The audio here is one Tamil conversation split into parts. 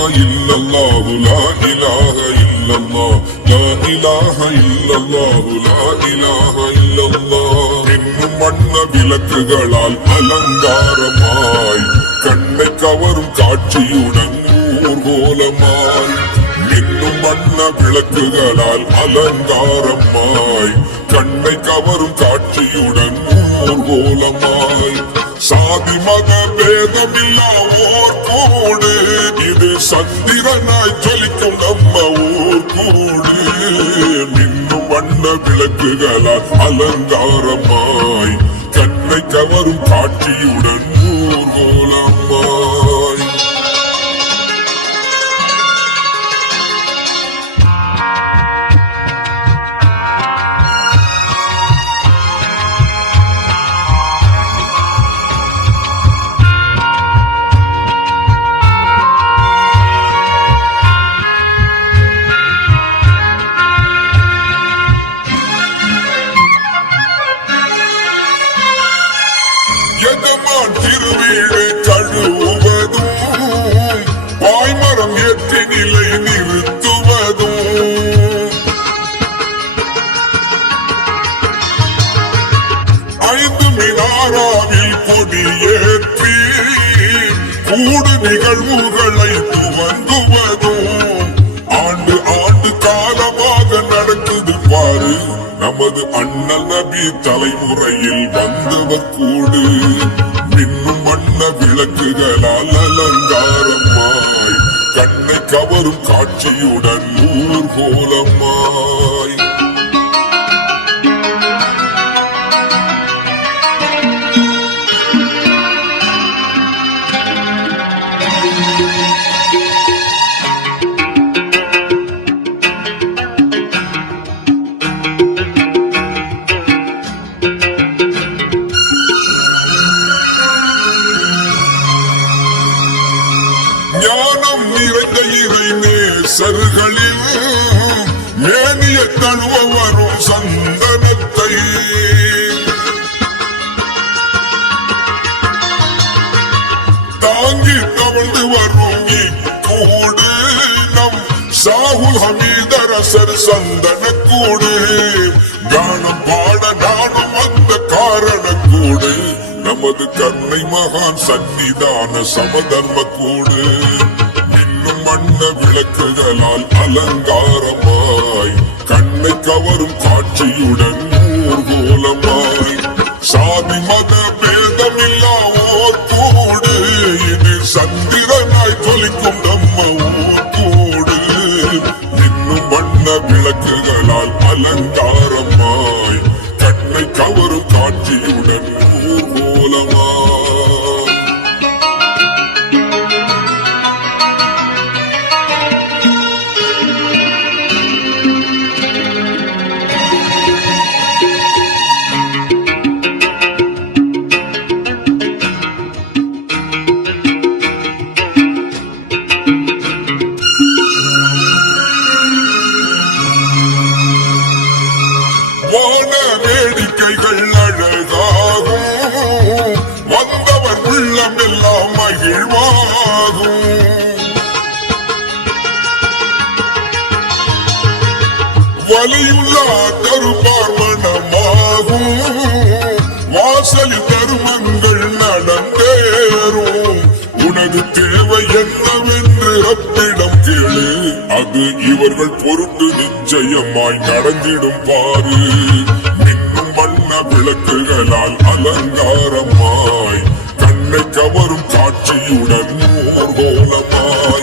لا إله إلا الله لا إله إلا الله لا إله إلا الله لا إله إلا الله இன்னும் வண்ண விளக்குகளால் அலங்காரமாய் கண்ணை கவரும் காட்சியுடன் ஊர்கோலமாய் இன்னும் வண்ண விளக்குகளால் அலங்காரமாய் கண்ணை கவரும் காட்சியுடன் ஊர்கோலமாய் சாதி மத பேதமில்லா ஓர் கூடு இது சந்திரனாய் ஜொலிக்கும் நம்ம ஊர் கூடு மின்னும் வண்ண விளக்குகளால் அலங்காரமாய் கண்ணை கவரும் காட்சியுடன் ஊர்கோலமாய் கூடு நிகழ்வுகளை துவங்குவதும் ஆண்டு ஆண்டு காலமாக நடக்குது பாரு. நமது அண்ணல் நபி தலைமுறையில் வந்தவர் கூடு. மின்னும் வண்ண விளக்குகளால் அலங்காரமாய். கண்ணை கவரும் காட்சியுடன் ஊர்கோலமாய். ஞானம் நிறைந்த இறை நேசர்களில் மேனிய தழுவ வரும் சந்தனத்தை. தாங்கி தவழ்ந்து வரும் இக்கூடு நம் சாகுல் ஹமீதரசர் சந்தன கூடு கானம் பாட நானும் அந்த காரண கூடு நமது கண்ணை மகான் சன்னிதான சமதர்ம கூடு வண்ண விளக்குகளால் அலங்காரமாய் கண்ணை கவரும் காட்சியுடன் ஊர்கோலமாய். சாதி மத பேதமில்லா ஓர் கூடு இது சந்திரனாய் தொலிக்கும் நம்ம ஊர் கூடு இன்னும் வண்ண விளக்குகளால் அலங்காரமாய். பார்ப்பனமாகும் வாசலி வாசலில் தருமங்கள் நடந்தேறும் உனது தேவை என்னவென்று அப்பிடம் கேளு. அது இவர்கள் பொருட்டு நிச்சயமாய் நடந்திடும் பாரு. மின்னும் வண்ண விளக்குகளால் அலங்காரமாய். கண்ணை கவரும் காட்சியுடன் ஊர்கோலமாய்.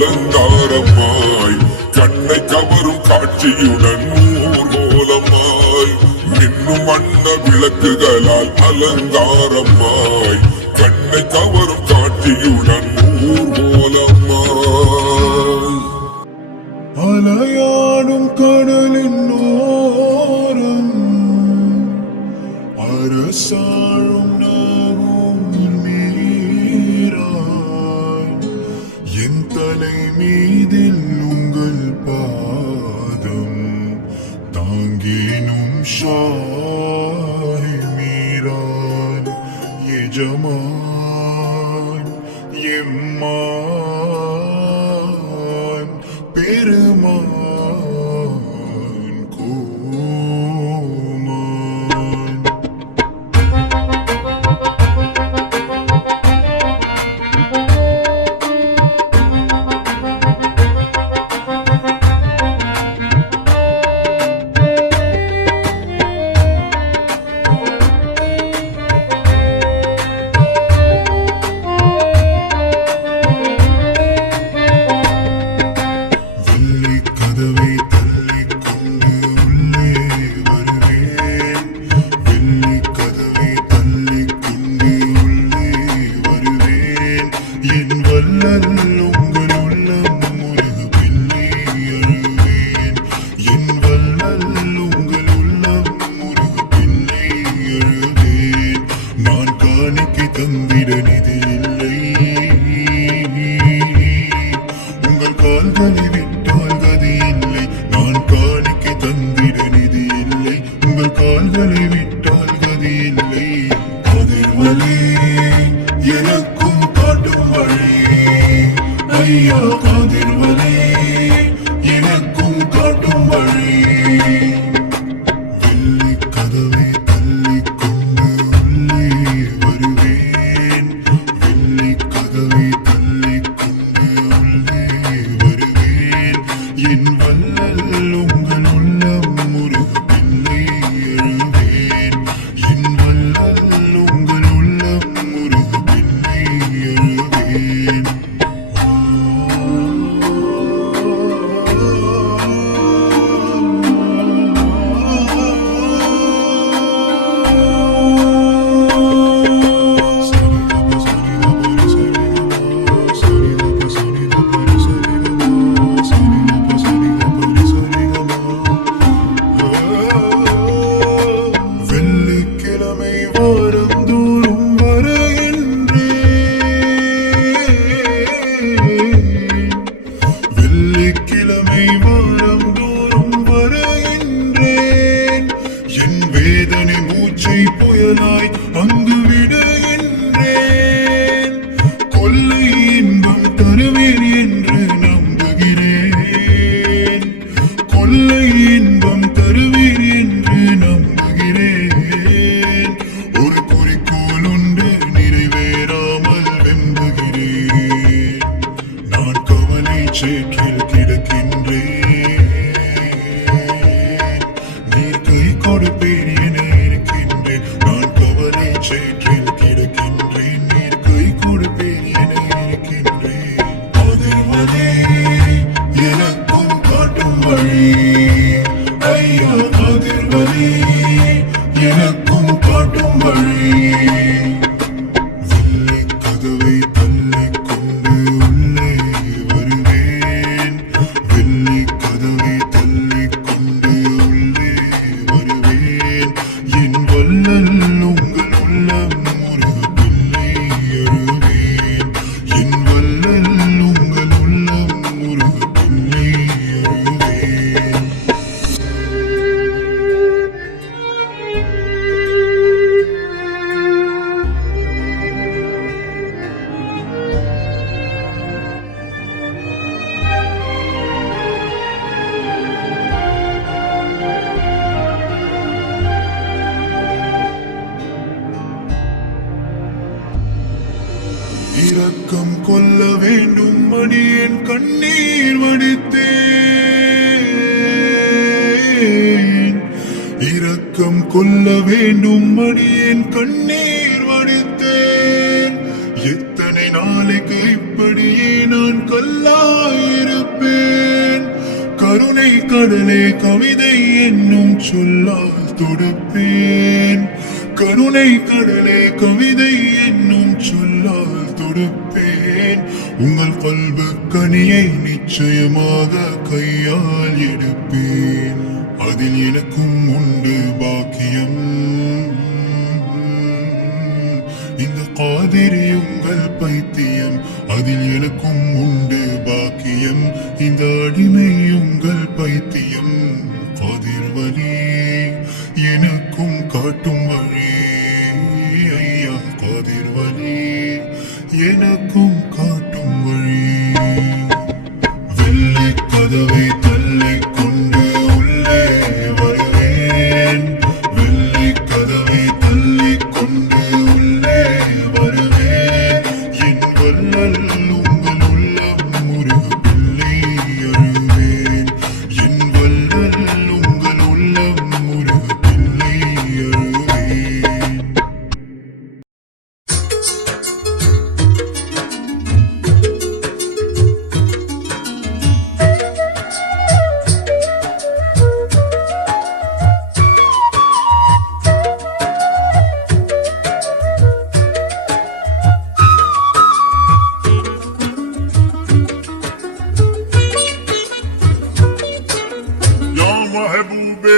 அலங்காரமாய் கண்ணை கவரும் காட்சியுடன் ஊர்கோலமாய் இன்னும் வண்ண விளக்குகளால் அலங்காரமாய் கண்ணை கவரும் காட்சியுடன் ஊர்கோலமாய். அலையாடும் கா شاه میران یه جمال இரக்கம் கொள்ள வேண்டும் மடியேன் கண்ணீர் வடித்தேன். இரக்கம் கொள்ள வேண்டும் மடியேன் கண்ணீர் வடித்தேன். எத்தனை நாளைக்கு இப்படியே நான் கல்லாயிருப்பேன்? கருணை கடலே கவிதை என்னும் சொல்லால் தொடுப்பேன். கருணை கடலே கவிதை என்னும் சொல் கொடுப்பேன் உங்கள் கல்பு கனியை நிச்சயமாக கையால் எடுப்பேன். அதில் எனக்கும் உண்டு பாக்கியம். இந்த காதிரி உங்கள் பைத்தியம். அதில் எனக்கும் உண்டு பாக்கியம். இந்த அடிமை உங்கள் பைத்தியம். காதிர்வலி எனக்கும் காட்டும்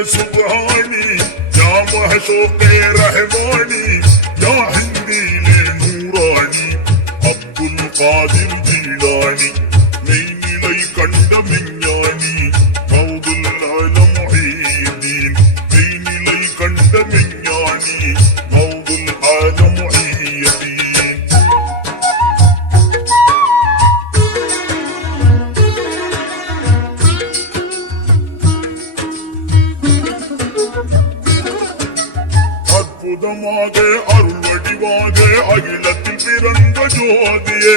صبعاني يا معشوقي رحماني يا حلمي نوراني عبد القادر جيلاني. வடிவாக அருள் வடிவாக அகிலத்தில் பிறந்த ஜோதியே.